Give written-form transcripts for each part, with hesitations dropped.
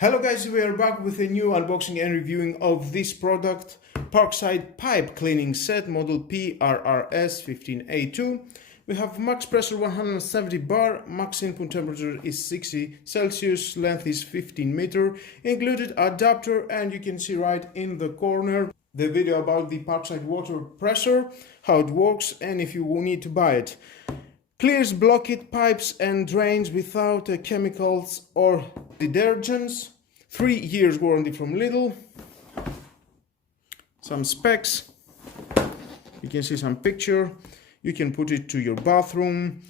Hello guys, we are back with a new unboxing and reviewing of this product, Parkside Pipe Cleaning Set model PRRS 15A2. We have max pressure 170 bar, max input temperature is 60 Celsius, length is 15 meter, included adapter, and you can see right in the corner the video about the Parkside water pressure, how it works, and if you will need to buy it. Clears blocked pipes and drains without chemicals or detergents. 3 years warranty from Lidl. Some specs. You can see some picture. You can put it to your bathroom,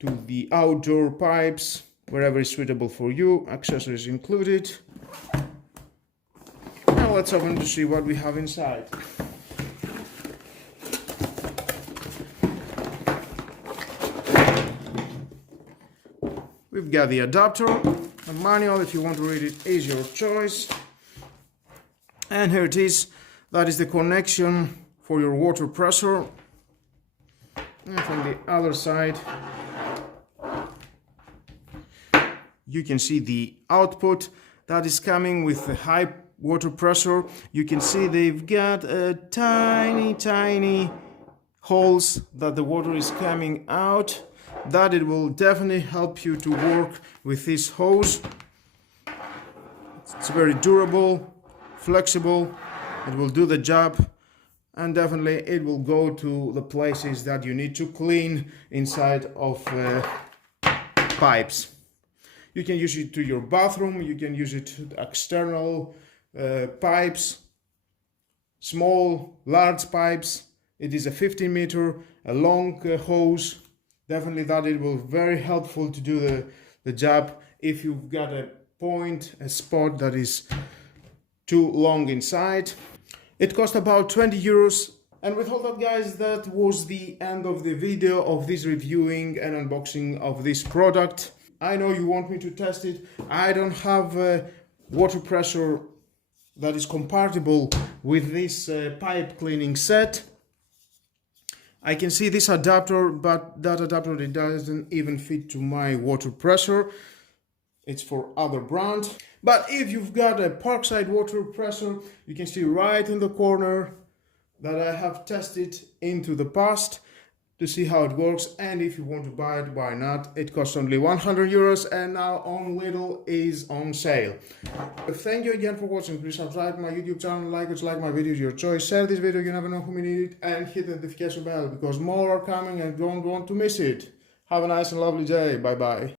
to the outdoor pipes, wherever is suitable for you. Accessories included. Now let's open to see what we have inside. We've got the adapter, the manual, if you want to read it is your choice. And here it is, that is the connection for your water pressure. And from the other side, you can see the output that is coming with the high water pressure. You can see they've got tiny holes that the water is coming out. That it will definitely help you to work with this hose. It's very durable, flexible, it will do the job, and definitely it will go to the places that you need to clean inside of pipes. You can use it to your bathroom, you can use it to external pipes, small, large pipes. It is a 15 meter, a long hose. Definitely that it will be very helpful to do the job if you've got a spot that is too long inside. It cost about 20 euros. And with all that guys, that was the end of the video of this reviewing and unboxing of this product. I know you want me to test it. I don't have water pressure that is compatible with this pipe cleaning set. I can see this adapter, but that adapter, it doesn't even fit to my water pressure. It's for other brand. But if you've got a Parkside water pressure, you can see right in the corner that I have tested into the past to see how it works. And if you want to buy it, why not? It costs only 100 euros and now on Lidl is on sale. Thank you again for watching. Please subscribe to my YouTube channel, like my videos, your choice. Share this video, you never know who may need it, and hit the notification bell because more are coming and don't want to miss it. Have a nice and lovely day. Bye bye.